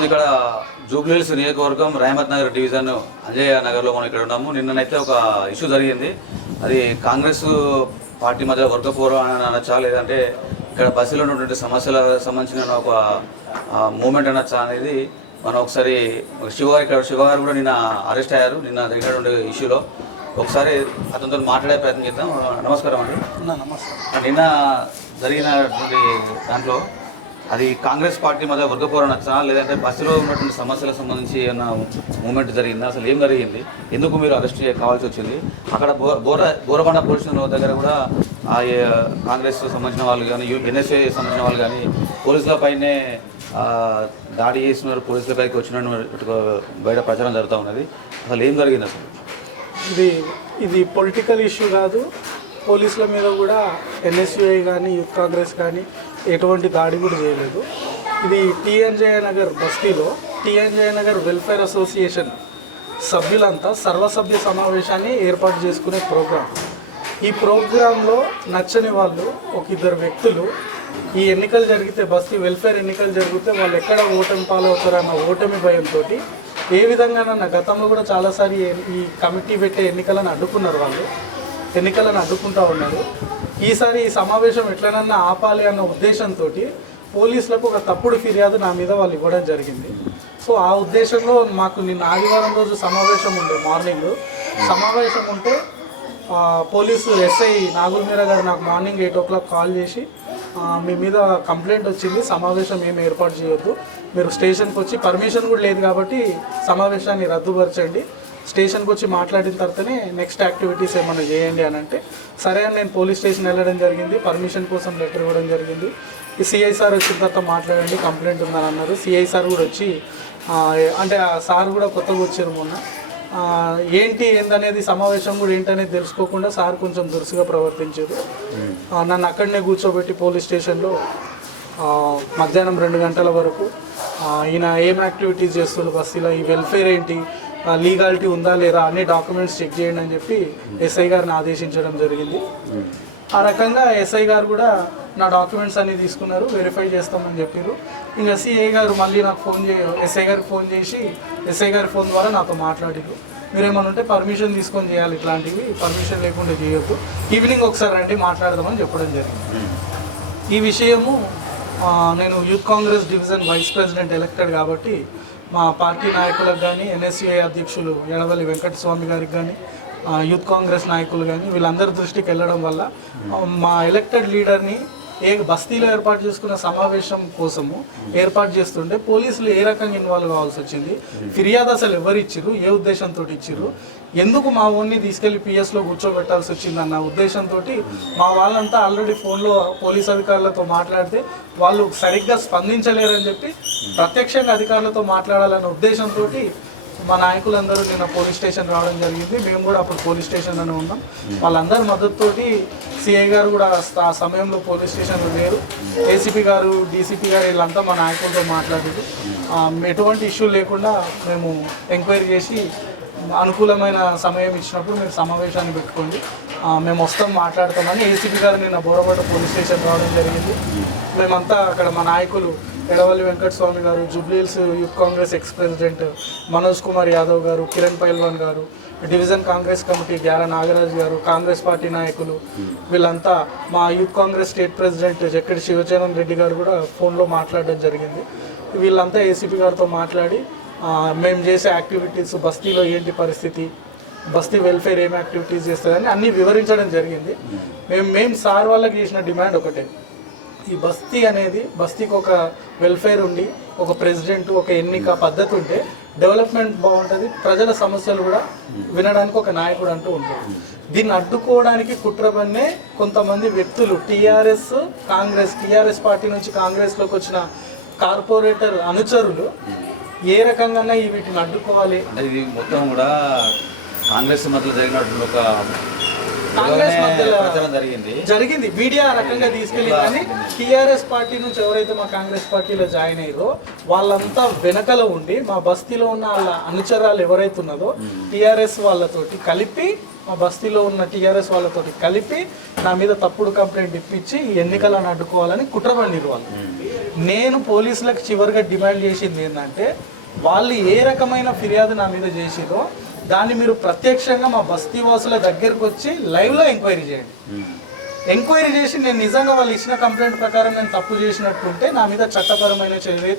ఈరోజు ఇక్కడ జూబ్లీహిల్స్ నియోజకవర్గం రహమత్ నగర్ డివిజన్ అంజయ్య నగర్లో మనం ఇక్కడ ఉన్నాము. నిన్ననైతే ఒక ఇష్యూ జరిగింది. అది కాంగ్రెస్ పార్టీ మధ్య వర్గపూర్వం అని అనొచ్చా, లేదంటే ఇక్కడ బస్సులో ఉన్నటువంటి సమస్యలకు సంబంధించిన ఒక మూమెంట్ అనొచ్చా అనేది మనం ఒకసారి శివగారు కూడా నిన్న అరెస్ట్ అయ్యారు. నిన్న జరిగినటువంటి ఇష్యూలో ఒకసారి అతనితో మాట్లాడే ప్రయత్నం చేద్దాం. నమస్కారం అండి. నమస్కారం. నిన్న జరిగినటువంటి దాంట్లో అది కాంగ్రెస్ పార్టీ మధ్య వర్గపోరాటం నచ్చా, లేదంటే బస్సులో ఉన్నటువంటి సమస్యలకు సంబంధించి ఏమైనా మూమెంట్ జరిగిందా, అసలు ఏం జరిగింది, ఎందుకు మీరు అరెస్ట్ కావాల్సి వచ్చింది? అక్కడ బోరబండ పోలీస్ స్టేషన్ దగ్గర కూడా కాంగ్రెస్ సంబంధించిన వాళ్ళు కానీ ఎన్ఎస్ఏ సంబంధించిన వాళ్ళు కానీ పోలీసులపైనే దాడి చేస్తున్నారు, పోలీసులపైకి వచ్చినట్టు బయట ప్రచారం జరుగుతూ ఉన్నది. అసలు ఏం జరిగింది అసలు? ఇది పొలిటికల్ ఇష్యూ కాదు. పోలీసుల మీద కూడా ఎన్ఎస్యుఐ కానీ యూత్ కాంగ్రెస్ కానీ ఎటువంటి దాడి కూడా చేయలేదు. ఇది టీఎన్జేఏ నగర్ బస్తీలో టీఎన్జేఏ నగర్ వెల్ఫేర్ అసోసియేషన్ సభ్యులంతా సర్వసభ్య సమావేశాన్ని ఏర్పాటు చేసుకునే ప్రోగ్రాం. ఈ ప్రోగ్రాంలో నచ్చని వాళ్ళు ఒక ఇద్దరు వ్యక్తులు ఈ ఎన్నికలు జరిగితే బస్తీ వెల్ఫేర్ ఎన్నికలు జరిగితే వాళ్ళు ఎక్కడ ఓటమి పాలవుతారన్న ఓటమి భయంతో ఏ విధంగానన్నా గతంలో కూడా చాలాసారి ఈ కమిటీ పెట్టే ఎన్నికలను అడ్డుకున్నారు. వాళ్ళు ఎన్నికలను అడ్డుకుంటూ ఉన్నారు. ఈసారి ఈ సమావేశం ఎట్లనన్నా ఆపాలి అన్న ఉద్దేశంతో పోలీసులకు ఒక తప్పుడు ఫిర్యాదు నా మీద వాళ్ళు ఇవ్వడం జరిగింది. సో ఆ ఉద్దేశంలో మాకు నిన్న ఆదివారం రోజు సమావేశం ఉండే, మార్నింగ్ సమావేశం ఉంటే పోలీసు ఎస్ఐ నాగుల్ మీరా గారు నాకు మార్నింగ్ 8 o'clock కాల్ చేసి మీ మీద కంప్లైంట్ వచ్చింది, సమావేశం ఏమి ఏర్పాటు చేయొద్దు, మీరు స్టేషన్కి వచ్చి పర్మిషన్ కూడా లేదు కాబట్టి సమావేశాన్ని రద్దుపరచండి, స్టేషన్కి వచ్చి మాట్లాడిన తర్వాతనే నెక్స్ట్ యాక్టివిటీస్ ఏమైనా చేయండి అని అంటే సరే అని నేను పోలీస్ స్టేషన్ వెళ్ళడం జరిగింది. పర్మిషన్ కోసం లెటర్ ఇవ్వడం జరిగింది. ఈ సిఐ సార్ వచ్చిన తర్వాత మాట్లాడండి, కంప్లైంట్ ఉందని అన్నారు. సిఐ సార్ కూడా వచ్చి అంటే ఆ సార్ కూడా కొత్తగా వచ్చారు మొన్న, ఏందనేది సమావేశం కూడా ఏంటనేది తెలుసుకోకుండా సార్ కొంచెం దురుసుగా ప్రవర్తించారు. నన్ను అక్కడనే కూర్చోబెట్టి పోలీస్ స్టేషన్లో మధ్యాహ్నం 2 గంటల వరకు ఈయన ఏం యాక్టివిటీస్ చేస్తుండ్రు బస్తీలో, ఈ వెల్ఫేర్ ఏంటి, లీగాలిటీ ఉందా లేదా అన్ని డాక్యుమెంట్స్ చెక్ చేయండి అని చెప్పి ఎస్ఐ గారిని ఆదేశించడం జరిగింది. ఆ రకంగా ఎస్ఐ గారు కూడా నా డాక్యుమెంట్స్ అన్నీ తీసుకున్నారు, వెరిఫై చేస్తామని చెప్పారు. ఇంకా సిఐ గారు మళ్ళీ నాకు ఎస్ఐ గారికి ఫోన్ చేసి ఎస్ఐ గారి ఫోన్ ద్వారా నాతో మాట్లాడారు. మీరేమన్నా ఉంటే పర్మిషన్ తీసుకొని చేయాలి, ఇట్లాంటివి పర్మిషన్ లేకుండా చేయొద్దు, ఈవినింగ్ ఒకసారి రండి మాట్లాడదామని చెప్పడం జరిగింది. ఈ విషయము నేను youth Congress division vice president elected కాబట్టి మా పార్టీ నాయకులకు కానీ ఎన్ఎస్యుఐ అధ్యక్షులు ఎడవల్లి వెంకటస్వామి గారికి కానీ యూత్ కాంగ్రెస్ నాయకులు కానీ వీళ్ళందరి దృష్టికి వెళ్ళడం వల్ల మా ఎలక్టెడ్ లీడర్ని బస్తీలో ఏర్పాటు చేసుకున్న సమావేశం కోసము ఏర్పాటు చేస్తుంటే పోలీసులు ఏ రకంగా ఇన్వాల్వ్ కావాల్సి వచ్చింది, ఫిర్యాదు అసలు ఎవరు ఇచ్చిర్రు, ఏ ఉద్దేశంతో ఇచ్చిర్రు, ఎందుకు మా ఓన్ని తీసుకెళ్లి పిఎస్లో కూర్చోబెట్టాల్సి వచ్చింది అన్న ఉద్దేశంతో మా వాళ్ళంతా ఆల్రెడీ ఫోన్లో పోలీస్ అధికారులతో మాట్లాడితే వాళ్ళు సరిగ్గా స్పందించలేరని చెప్పి ప్రత్యక్షంగా అధికారులతో మాట్లాడాలన్న ఉద్దేశంతో మా నాయకులందరూ నిన్న పోలీస్ స్టేషన్ రావడం జరిగింది. మేము కూడా అప్పుడు పోలీస్ స్టేషన్లోనే ఉన్నాం. వాళ్ళందరి మద్దతుతోటి సిఐ గారు కూడా ఆ సమయంలో పోలీస్ స్టేషన్లో లేరు, ఏసీపీ గారు డీసీపీ గారు వీళ్ళంతా మా నాయకులతో మాట్లాడారు. ఎటువంటి ఇష్యూ లేకుండా మేము ఎంక్వైరీ చేసి అనుకూలమైన సమయం ఇచ్చినప్పుడు మీరు సమావేశాన్ని పెట్టుకోండి, మేము వస్తాం మాట్లాడతామని ఏసీపీ గారు నిన్న బోరబండ పోలీస్ స్టేషన్ రావడం జరిగింది. మేమంతా అక్కడ మా నాయకులు ఎడవల్లి వెంకటస్వామి గారు, Jubilee Hills youth Congress ex president Manoj Kumar Yadav గారు, కిరణ్ పైల్వాన్ గారు, డివిజన్ కాంగ్రెస్ కమిటీ గ్యార నాగరాజ్ గారు, కాంగ్రెస్ పార్టీ నాయకులు వీళ్ళంతా, మా youth Congress state president Jakkidi Shivacharan Reddy గారు కూడా ఫోన్లో మాట్లాడడం జరిగింది. వీళ్ళంతా ఏసీపీ గారితో మాట్లాడి మేము చేసే యాక్టివిటీస్ బస్తీలో ఏంటి పరిస్థితి, బస్తీ వెల్ఫేర్ ఏం యాక్టివిటీస్ చేస్తుందని అన్నీ వివరించడం జరిగింది. మేము సార్ వాళ్ళకి చేసిన డిమాండ్ ఒకటే, ఈ బస్తీ అనేది బస్తీకి ఒక వెల్ఫేర్ ఉండి ఒక ప్రెసిడెంట్ ఒక ఎన్నిక పద్ధతి ఉంటే డెవలప్మెంట్ బాగుంటుంది, ప్రజల సమస్యలు కూడా వినడానికి ఒక నాయకుడు అంటూ ఉంటుంది. దీన్ని అడ్డుకోవడానికి కుట్రబన్నే కొంతమంది వ్యక్తులు టీఆర్ఎస్ పార్టీ నుంచి కాంగ్రెస్లోకి వచ్చిన కార్పొరేటర్ అనుచరులు ఏ రకంగా వీటిని అడ్డుకోవాలి అంటే ఇది మొత్తం కూడా కాంగ్రెస్ మధ్యలో జరిగినటువంటి ఒక కాంగ్రెస్ మధ్యలో జరిగింది. మీడియా రకంగా తీసుకెళ్ళి కానీ టీఆర్ఎస్ పార్టీ నుంచి ఎవరైతే మా కాంగ్రెస్ పార్టీలో జాయిన్ అయ్యారో వాళ్ళంతా వెనకలో ఉండి మా బస్తీలో ఉన్న వాళ్ళ అనుచరాలు ఎవరైతే ఉన్నదో టీఆర్ఎస్ వాళ్ళతోటి కలిపి మా బస్తీలో ఉన్న టీఆర్ఎస్ వాళ్ళతోటి కలిపి నా మీద తప్పుడు కంప్లైంట్ ఇప్పించి ఎన్నికలను అడ్డుకోవాలని కుట్రపండిరు వాళ్ళు. నేను పోలీసులకు చివరిగా డిమాండ్ చేసింది ఏంటంటే వాళ్ళు ఏ రకమైన ఫిర్యాదు నా మీద చేసిరో దాన్ని మీరు ప్రత్యక్షంగా మా బస్తీ వాసుల దగ్గరకు వచ్చి లైవ్లో ఎంక్వైరీ చేయండి. ఎంక్వైరీ చేసి నేను నిజంగా వాళ్ళు ఇచ్చిన కంప్లైంట్ ప్రకారం నేను తప్పు చేసినట్టుంటే నా మీద చట్టపరమైన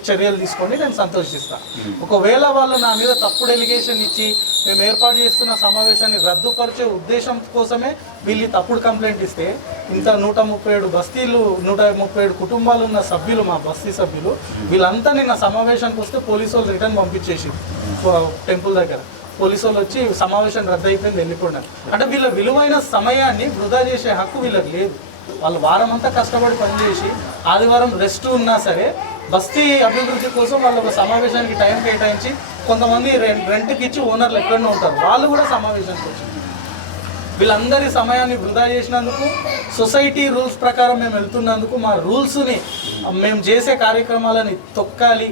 చర్యలు తీసుకోండి, నేను సంతోషిస్తాను. ఒకవేళ వాళ్ళు నా మీద తప్పుడు ఎలిగేషన్ ఇచ్చి మేము ఏర్పాటు చేస్తున్న సమావేశాన్ని రద్దుపరిచే ఉద్దేశం కోసమే వీళ్ళు తప్పుడు కంప్లైంట్ ఇస్తే ఇంత 137 బస్తీలు 137 కుటుంబాలు ఉన్న సభ్యులు, మా బస్తీ సభ్యులు వీళ్ళంతా నిన్న సమావేశానికి వస్తే పోలీసు వాళ్ళు రిటర్న్ పంపించేసి టెంపుల్ దగ్గర పోలీసు వాళ్ళు వచ్చి సమావేశం రద్దు అయిపోయింది, వెళ్ళిపోయినారు. అంటే వీళ్ళ విలువైన సమయాన్ని వృధా చేసే హక్కు వీళ్ళకి లేదు. వాళ్ళు వారం అంతా కష్టపడి పనిచేసి ఆదివారం రెస్ట్ ఉన్నా సరే బస్తీ అభివృద్ధి కోసం వాళ్ళు ఒక సమావేశానికి టైం కేటాయించి కొంతమంది రెంట్కి ఇచ్చి ఓనర్లు ఎక్కడనే ఉంటారు, వాళ్ళు కూడా సమావేశానికి వచ్చారు. వీళ్ళందరి సమయాన్ని వృధా చేసినందుకు, సొసైటీ రూల్స్ ప్రకారం మేము వెళ్తున్నందుకు, మా రూల్స్ని మేము చేసే కార్యక్రమాలని తొక్కాలి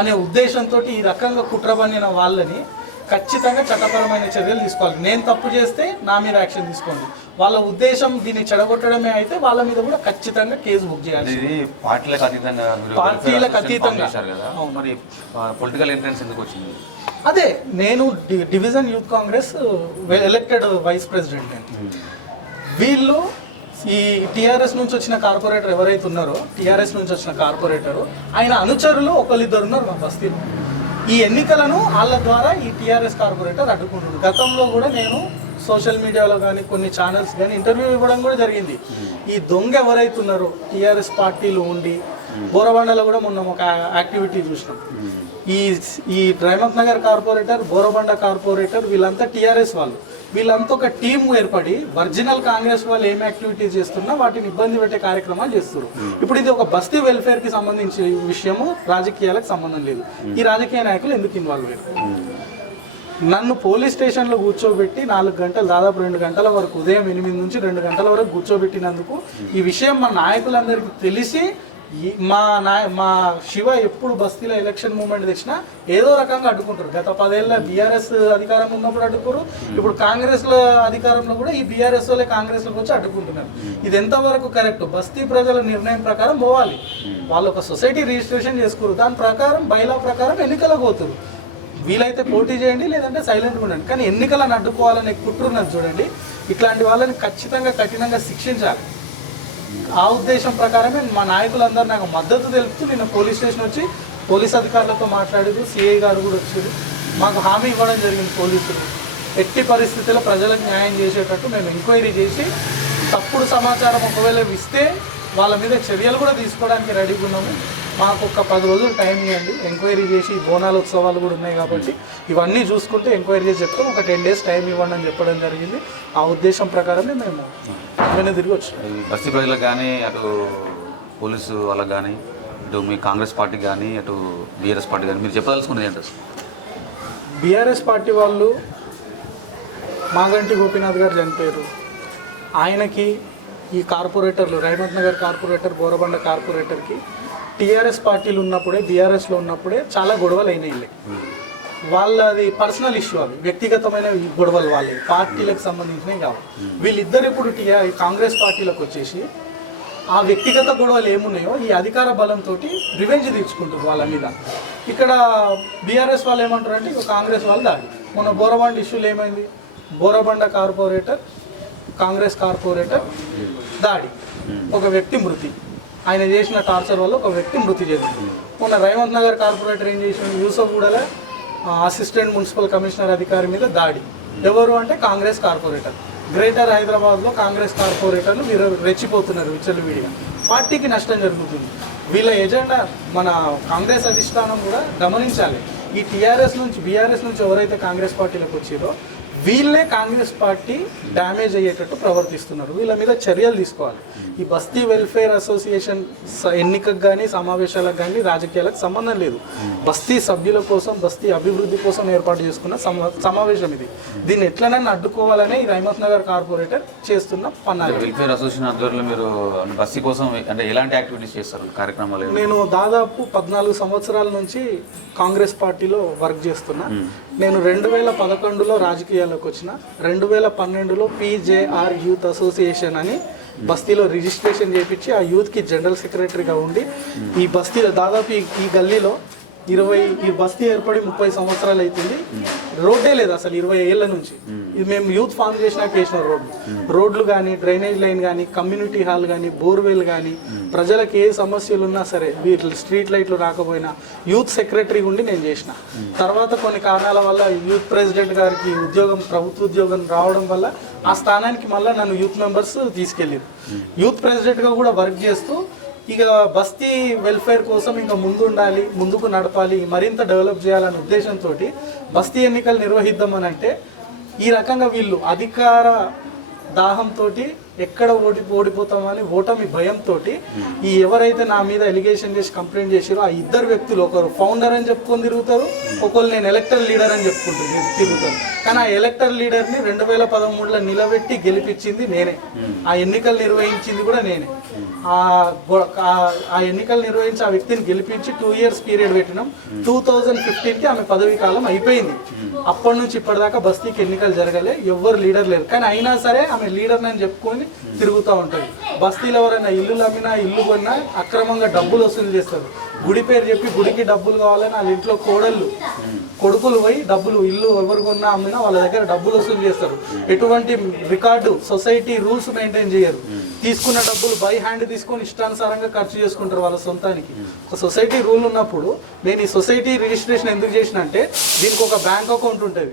అనే ఉద్దేశంతో ఈ రకంగా కుట్రబడిన వాళ్ళని ఖచ్చితంగా చట్టపరమైన చర్యలు తీసుకోవాలి. నేను తప్పు చేస్తే నా మీద యాక్షన్ తీసుకోండి. వాళ్ళ ఉద్దేశం దీన్ని చెడగొట్టడమే అయితే వాళ్ళ మీద కూడా ఖచ్చితంగా కేసు బుక్ చేయాలి. పార్టీలకు అతీతంగా మరి పొలిటికల్ ఎంట్రన్స్ ఎందుకు వచ్చింది? అదే నేను division youth Congress elected vice president. నేను వీళ్ళు ఈ టీఆర్ఎస్ నుంచి వచ్చిన కార్పొరేటర్ ఎవరైతే ఉన్నారో, టీఆర్ఎస్ నుంచి వచ్చిన కార్పొరేటరు ఆయన అనుచరులు ఒకళ్ళిద్దరు ఉన్నారు మా బస్తీలో. ఈ ఎన్నికలను వాళ్ళ ద్వారా ఈ టీఆర్ఎస్ కార్పొరేటర్ అడ్డుకుంటున్నారు. గతంలో కూడా నేను సోషల్ మీడియాలో కానీ కొన్ని ఛానల్స్ కానీ ఇంటర్వ్యూ ఇవ్వడం కూడా జరిగింది. ఈ దొంగ ఎవరైతే ఉన్నారో టీఆర్ఎస్ పార్టీలు ఉండి బోరబండలో కూడా మొన్న ఒక యాక్టివిటీ చూసినాం. ఈ రైమత్ నగర్ కార్పొరేటర్, బోరబండ కార్పొరేటర్ వీళ్ళంతా టీఆర్ఎస్ వాళ్ళు. వీళ్ళంతా ఒక టీం ఏర్పడి ఒరిజినల్ కాంగ్రెస్ వాళ్ళు ఏం యాక్టివిటీస్ చేస్తున్నా వాటిని ఇబ్బంది పెట్టే కార్యక్రమాలు చేస్తారు. ఇప్పుడు ఇది ఒక బస్తీ వెల్ఫేర్కి సంబంధించిన విషయము, రాజకీయాలకు సంబంధం లేదు. ఈ రాజకీయ నాయకులు ఎందుకు ఇన్వాల్వ్ అయ్యారు? నన్ను పోలీస్ స్టేషన్లో కూర్చోబెట్టి 4 గంటలు, దాదాపు 2 గంటల వరకు, ఉదయం 8 నుంచి 2 గంటల వరకు కూర్చోబెట్టినందుకు ఈ విషయం మా నాయకులందరికీ తెలిసి మా శివ ఎప్పుడు బస్తీలో ఎలక్షన్ మూమెంట్ తెచ్చినా ఏదో రకంగా అడ్డుకుంటారు. గత 10 ఏళ్ళ బీఆర్ఎస్ అధికారం ఉన్నప్పుడు అడ్డుకోరు, ఇప్పుడు కాంగ్రెస్లో అధికారంలో కూడా ఈ బీఆర్ఎస్ వాళ్ళే కాంగ్రెస్లోకి వచ్చి అడ్డుకుంటున్నారు. ఇది ఎంతవరకు కరెక్ట్? బస్తీ ప్రజల నిర్ణయం ప్రకారం పోవాలి. వాళ్ళు ఒక సొసైటీ రిజిస్ట్రేషన్ చేసుకోరు, దాని ప్రకారం బైలా ప్రకారం ఎన్నికలకు పోతారు. వీలైతే పోటీ చేయండి, లేదంటే సైలెంట్గా ఉండండి. కానీ ఎన్నికలను అడ్డుకోవాలనే కుట్రున్నది చూడండి. ఇట్లాంటి వాళ్ళని ఖచ్చితంగా కఠినంగా శిక్షించాలి. ఆ ఉద్దేశం ప్రకారమే మా నాయకులందరూ నాకు మద్దతు తెలుపుతూ నిన్న పోలీస్ స్టేషన్ వచ్చి పోలీస్ అధికారులతో మాట్లాడారు. సిఐ గారు కూడా వచ్చారు. మాకు హామీ ఇవ్వడం జరిగింది పోలీసులు, ఎట్టి పరిస్థితుల్లో ప్రజలకు న్యాయం చేసేటట్టు మేము ఎంక్వైరీ చేసి తప్పుడు సమాచారం ఒకవేళ ఇస్తే వాళ్ళ మీద చర్యలు కూడా తీసుకోవడానికి రెడీగా ఉన్నాము. మాకు ఒక 10 రోజులు టైం ఇవ్వండి, ఎంక్వైరీ చేసి బోనాల ఉత్సవాలు కూడా ఉన్నాయి కాబట్టి ఇవన్నీ చూసుకుంటే ఎంక్వైరీ చేసి చెప్తాం, ఒక 10 డేస్ టైం ఇవ్వండి అని చెప్పడం జరిగింది. ఆ ఉద్దేశం ప్రకారమే మేము తిరిగి వచ్చాం. బస్తీ ప్రజలకు కానీ, అటు పోలీసు వాళ్ళకి కానీ, ఇటు మీ కాంగ్రెస్ పార్టీకి కానీ, అటు బీఆర్ఎస్ పార్టీ కానీ మీరు చెప్పదలుచుకున్నది ఏంటో? బీఆర్ఎస్ పార్టీ వాళ్ళు మాగంటి గోపీనాథ్ గారు చనిపోయారు. ఆయనకి ఈ కార్పొరేటర్లు, రైమత్ నగర్ కార్పొరేటర్, బోరబండ కార్పొరేటర్కి టీఆర్ఎస్ పార్టీలు ఉన్నప్పుడే, బీఆర్ఎస్లో ఉన్నప్పుడే చాలా గొడవలు అయినాయి. వాళ్ళది పర్సనల్ ఇష్యూ, అవి వ్యక్తిగతమైన గొడవలు, వాళ్ళే పార్టీలకు సంబంధించినవి కావు. వీళ్ళిద్దరు ఇప్పుడు కాంగ్రెస్ పార్టీలకు వచ్చేసి ఆ వ్యక్తిగత గొడవలు ఏమున్నాయో ఈ అధికార బలంతో రివెంజ్ తీర్చుకుంటారు వాళ్ళ మీద. ఇక్కడ బీఆర్ఎస్ వాళ్ళు ఏమంటారు అంటే ఇక కాంగ్రెస్ వాళ్ళు దాడి. మొన్న బోరబండ ఇష్యూలు ఏమైంది? బోరబండ కార్పొరేటర్, కాంగ్రెస్ కార్పొరేటర్ దాడి, ఒక వ్యక్తి మృతి. ఆయన చేసిన టార్చర్ వల్ల ఒక వ్యక్తి మృతి చెందింది. మొన్న రైమత్ నగర్ కార్పొరేటర్ ఏం చేసిన, యూసఫ్ కూడా అసిస్టెంట్ మున్సిపల్ కమిషనర్ అధికారి మీద దాడి. ఎవరు అంటే కాంగ్రెస్ కార్పొరేటర్. గ్రేటర్ హైదరాబాద్లో కాంగ్రెస్ కార్పొరేటర్లు మీరు రెచ్చిపోతున్నారు విచ్చలవిడిగా, పార్టీకి నష్టం జరుగుతుంది. వీళ్ళ ఎజెండా మన కాంగ్రెస్ అధిష్టానం కూడా గమనించాలి. ఈ టీఆర్ఎస్ నుంచి, బీఆర్ఎస్ నుంచి ఎవరైతే కాంగ్రెస్ పార్టీలకు వచ్చారో వీళ్ళే కాంగ్రెస్ పార్టీ డ్యామేజ్ అయ్యేటట్టు ప్రవర్తిస్తున్నారు. వీళ్ళ మీద చర్యలు తీసుకోవాలి. ఈ బస్తీ వెల్ఫేర్ అసోసియేషన్ ఎన్నికకు కానీ, సమావేశాలకు కానీ రాజకీయాలకు సంబంధం లేదు. బస్తీ సభ్యుల కోసం, బస్తీ అభివృద్ధి కోసం ఏర్పాటు చేసుకున్న సమావేశం ఇది. దీన్ని ఎట్లనైనా అడ్డుకోవాలనే ఈ రైమత్ నగర్ కార్పొరేటర్ చేస్తున్న పన్నాలు. వెల్ఫేర్ అసోసియేషన్ ఆధ్వర్యంలో మీరు బస్తీ కోసం అంటే ఎలాంటి యాక్టివిటీస్ చేస్తారు, కార్యక్రమాలు? నేను దాదాపు 14 సంవత్సరాల నుంచి కాంగ్రెస్ పార్టీలో వర్క్ చేస్తున్నా. నేను 2011లో రాజకీయాల్లోకి వచ్చిన. 2012లో పీజేఆర్ యూత్ అసోసియేషన్ అని బస్తీలో రిజిస్ట్రేషన్ చేయించి ఆ యూత్కి జనరల్ సెక్రటరీగా ఉండి ఈ బస్తీలో దాదాపు ఈ గల్లీలో ఈ బస్తీ ఏర్పడి 30 సంవత్సరాలు అవుతుంది. రోడ్డే లేదు అసలు 20 ఏళ్ల నుంచి. ఇది మేము యూత్ ఫామ్ చేసినాక వేసిన రోడ్లు కానీ, డ్రైనేజ్ లైన్ కానీ, కమ్యూనిటీ హాల్ కానీ, బోర్వెల్ కానీ, ప్రజలకు ఏ సమస్యలు ఉన్నా సరే వీటి స్ట్రీట్ లైట్లు రాకపోయినా యూత్ సెక్రటరీ ఉండి నేను చేసిన. తర్వాత కొన్ని కారణాల వల్ల యూత్ ప్రెసిడెంట్ గారికి ప్రభుత్వ ఉద్యోగం రావడం వల్ల ఆ స్థానానికి మళ్ళీ నన్ను యూత్ మెంబర్స్ తీసుకెళ్ళారు. యూత్ ప్రెసిడెంట్గా కూడా వర్క్ చేస్తూ ఇక బస్తీ వెల్ఫేర్ కోసం ఇంకా ముందుకు నడపాలి, మరింత డెవలప్ చేయాలనే ఉద్దేశంతో బస్తీ ఎన్నికలు నిర్వహిద్దామని అంటే ఈ రకంగా వీళ్ళు అధికార దాహంతో ఎక్కడ ఓడిపోతామని ఓటమి భయంతో ఈ ఎవరైతే నా మీద ఎలిగేషన్ చేసి కంప్లైంట్ చేసారో ఆ ఇద్దరు వ్యక్తులు, ఒకరు ఫౌండర్ అని చెప్పుకొని తిరుగుతారు, ఒకరు నేను ఎలక్టర్ లీడర్ అని చెప్పుకుంటారు తిరుగుతారు. కానీ ఆ ఎలక్టర్ లీడర్ని 2013లో నిలబెట్టి గెలిపించింది నేనే, ఆ ఎన్నికలు నిర్వహించింది కూడా నేనే. ఆ ఎన్నికలు నిర్వహించి ఆ వ్యక్తిని గెలిపించి 2 years పీరియడ్ పెట్టినాం. 2015కి ఆమె పదవీ కాలం అయిపోయింది. అప్పటి నుంచి ఇప్పటిదాకా బస్తీకి ఎన్నికలు జరగలే, ఎవ్వరు లీడర్ లేరు. కానీ అయినా సరే ఆమె లీడర్ అని చెప్పుకొని తిరుగుతూ ఉంటుంది. బస్తీలో ఎవరైనా ఇల్లులు అమ్మినా, ఇల్లు కొన్నా అక్రమంగా డబ్బులు వసూలు చేస్తారు. గుడి పేరు చెప్పి గుడికి డబ్బులు కావాలని వాళ్ళ ఇంట్లో కొడుకులు పోయి డబ్బులు, ఇల్లు ఎవరు కొన్నా అమ్మినా వాళ్ళ దగ్గర డబ్బులు వసూలు చేస్తారు. ఎటువంటి రికార్డు, సొసైటీ రూల్స్ మెయింటైన్ చేయరు. తీసుకున్న డబ్బులు బై హ్యాండ్ తీసుకొని ఇష్టానుసారంగా ఖర్చు చేసుకుంటారు వాళ్ళ సొంతానికి. ఒక సొసైటీ రూల్ ఉన్నప్పుడు నేను ఈ సొసైటీ రిజిస్ట్రేషన్ ఎందుకు చేసిన అంటే దీనికి ఒక బ్యాంక్ అకౌంట్ ఉంటుంది.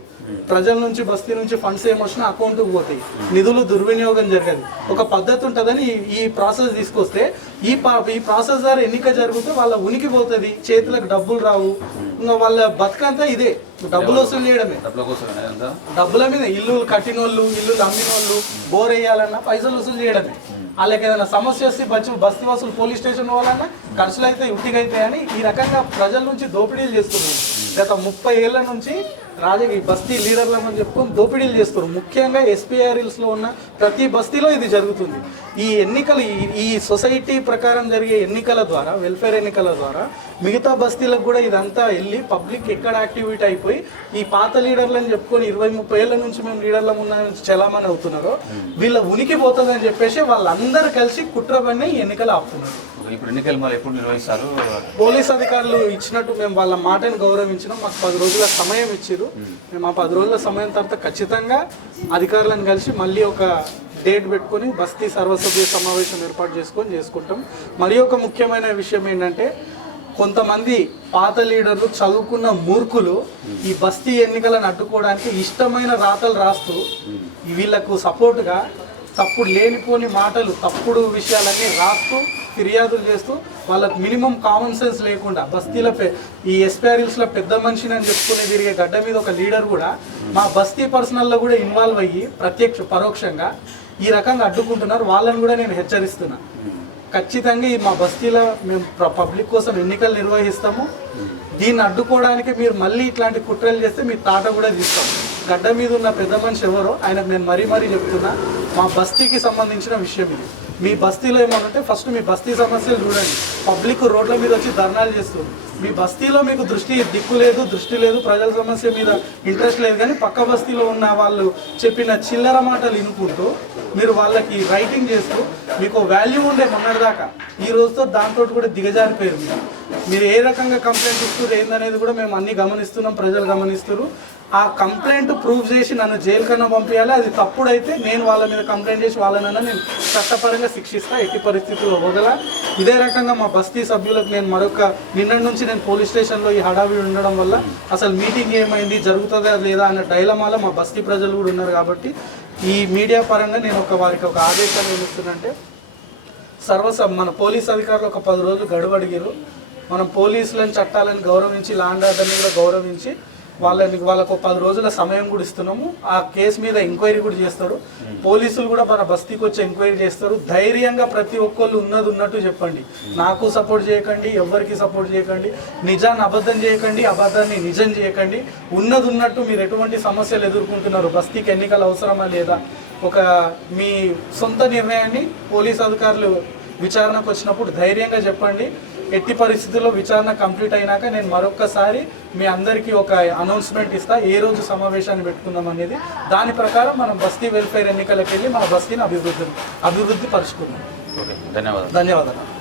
ప్రజల నుంచి, బస్తీ నుంచి ఫండ్స్ ఏమొచ్చినా అకౌంట్కి పోతాయి, నిధులు దుర్వినియోగం జరగదు. ఒక పద్ధతి ఉంటుందని ఈ ప్రాసెస్ తీసుకొస్తే ఈ ప్రాసెస్ ద్వారా ఎన్నిక జరిగితే వాళ్ళ ఉనికి పోతుంది, చేతులకు డబ్బులు రావు. ఇంకా వాళ్ళ బతుకంతా ఇదే డబ్బులు వసూలు చేయడమే. డబ్బుల మీద ఇల్లు కట్టినోళ్ళు, ఇల్లు అమ్మినోళ్ళు, బోర్ వేయాలన్నా పైసలు వసూలు చేయడమే. వాళ్ళకి ఏదైనా సమస్య వస్తే బస్తీ వసూలు పోలీస్ స్టేషన్ పోవాలన్నా ఖర్చులు అయితే ఉట్టిగైతాయని ఈ రకంగా ప్రజల నుంచి దోపిడీలు చేస్తున్నారు. గత 30 ఏళ్ల నుంచి రాజకీయ బస్తీ లీడర్లను చెప్పుకొని దోపిడీలు చేస్తారు. ముఖ్యంగా ఎస్పీఆర్ఎల్స్లో ఉన్న ప్రతి బస్తీలో ఇది జరుగుతుంది. ఈ ఎన్నికలు, ఈ సొసైటీ ప్రకారం జరిగే ఎన్నికల ద్వారా, వెల్ఫేర్ ఎన్నికల ద్వారా మిగతా బస్తీలకు కూడా ఇదంతా వెళ్ళి పబ్లిక్ ఎక్కడ యాక్టివిటీ అయిపోయి ఈ పాత లీడర్లను చెప్పుకొని 20-30 ఏళ్ల నుంచి మేము లీడర్ల ముందు చలామణి అవుతున్నారో వీళ్ళ ఉనికి పోతుందని చెప్పేసి వాళ్ళందరూ కలిసి కుట్రబన్ని ఎన్నికలు ఆపుతున్నారు. ఇప్పుడు ఎన్నికలు మరి ఎప్పుడు నిర్వహిస్తారు? పోలీస్ అధికారులు ఇచ్చినట్టు మేము వాళ్ళ మాటను గౌరవించినాం. మాకు 10 రోజుల సమయం ఇచ్చారు. మేము ఆ 10 రోజుల సమయం తర్వాత ఖచ్చితంగా అధికారులను కలిసి మళ్ళీ ఒక డేట్ పెట్టుకొని బస్తీ సర్వసభ్య సమావేశం ఏర్పాటు చేసుకుంటాం. మరి ఒక ముఖ్యమైన విషయం ఏంటంటే కొంతమంది పాత లీడర్లు, చదువుకున్న మూర్ఖులు ఈ బస్తీ ఎన్నికలను అడ్డుకోవడానికి ఇష్టమైన రాతలు రాస్తూ వీళ్లకు సపోర్టుగా తప్పుడు లేనిపోని మాటలు, తప్పుడు విషయాలన్నీ రాస్తూ ఫిర్యాదులు చేస్తూ వాళ్ళకు మినిమం కామన్ సెన్స్ లేకుండా బస్తీల ఈ ఎస్పీఆర్ఎల్స్లో పెద్ద మనిషిని అని చెప్పుకునే తిరిగే గడ్డ మీద ఒక లీడర్ కూడా మా బస్తీ పర్సనల్లో కూడా ఇన్వాల్వ్ అయ్యి పరోక్షంగా ఈ రకంగా అడ్డుకుంటున్నారు. వాళ్ళని కూడా నేను హెచ్చరిస్తున్నా. ఖచ్చితంగా మా బస్తీలో మేము పబ్లిక్ కోసం ఎన్నికలు నిర్వహిస్తాము. దీన్ని అడ్డుకోవడానికి మీరు మళ్ళీ ఇట్లాంటి కుట్రలు చేస్తే మీ తాట కూడా తీస్తాం. గడ్డ మీద ఉన్న పెద్ద మనిషి ఎవరో ఆయనకు నేను మరీ చెప్తున్నా, మా బస్తీకి సంబంధించిన విషయం ఇది. మీ బస్తీలో ఏమనంటే ఫస్ట్ మీ బస్తీ సమస్యలు చూడండి. పబ్లిక్ రోడ్ల మీద వచ్చి ధర్నాలు చేస్తారు. మీ బస్తీలో మీకు దృష్టి లేదు, ప్రజల సమస్య మీద ఇంట్రెస్ట్ లేదు. కానీ పక్క బస్తీలో ఉన్న వాళ్ళు చెప్పిన చిల్లర మాటలు వినుకుంటూ మీరు వాళ్ళకి రైటింగ్ చేస్తూ మీకు వాల్యూ ఉండే మొన్నటిదాకా ఈ రోజుతో దాంతో కూడా దిగజారిపోయారు. మీరు ఏ రకంగా కంప్లైంట్ ఇస్తారు ఏందనేది కూడా మేము అన్ని గమనిస్తున్నాం, ప్రజలు గమనిస్తారు. ఆ కంప్లైంట్ ప్రూవ్ చేసి నన్ను జైలు కన్నా పంపించాలి. అది తప్పుడైతే నేను వాళ్ళ మీద కంప్లైంట్ చేసి వాళ్ళనన్నా నేను చట్టపరంగా శిక్షిస్తా. ఎట్టి పరిస్థితుల్లో వదల. ఇదే రకంగా మా బస్తీ సభ్యులకు నేను నిన్నటి నుంచి నేను పోలీస్ స్టేషన్లో ఈ హడావిడి ఉండడం వల్ల అసలు మీటింగ్ ఏమైంది, జరుగుతుందా లేదా అన్న డైలమాలో మా బస్తీ ప్రజలు కూడా ఉన్నారు. కాబట్టి ఈ మీడియా పరంగా నేను వారికి ఒక ఆదేశాలు ఏమిస్తున్నానంటే మన పోలీస్ అధికారులు ఒక 10 రోజులు గడువు అడిగారు. మనం పోలీసులను, చట్టాలను గౌరవించి, లా అండ్ ఆర్డర్ని కూడా గౌరవించి వాళ్ళకు 10 రోజుల సమయం కూడా ఇస్తున్నాము. ఆ కేసు మీద ఎంక్వైరీ కూడా చేస్తారు. పోలీసులు కూడా మన బస్తీకి వచ్చి ఎంక్వైరీ చేస్తారు. ధైర్యంగా ప్రతి ఒక్కళ్ళు ఉన్నది ఉన్నట్టు చెప్పండి. నాకు సపోర్ట్ చేయకండి, ఎవరికి సపోర్ట్ చేయకండి, నిజాన్ని అబద్ధం చేయకండి, అబద్ధాన్ని నిజం చేయకండి. ఉన్నది ఉన్నట్టు మీరు ఎటువంటి సమస్యలు ఎదుర్కొంటున్నారు, బస్తీకి ఎన్నికలు అవసరమా లేదా, మీ సొంత నిర్ణయాన్ని పోలీస్ అధికారులు విచారణకు వచ్చినప్పుడు ధైర్యంగా చెప్పండి. ఎట్టి పరిస్థితుల్లో విచారణ కంప్లీట్ అయినాక నేను మరొక్కసారి మీ అందరికీ ఒక అనౌన్స్మెంట్ ఇస్తా, ఏ రోజు సమావేశాన్ని పెట్టుకుందాం అనేది. దాని ప్రకారం మనం బస్తీ వెల్ఫేర్ ఎన్నికలకు వెళ్ళి మన బస్తీని అభివృద్ధి పరుచుకుందాం. ఓకే, ధన్యవాదాలు. ధన్యవాదాలు.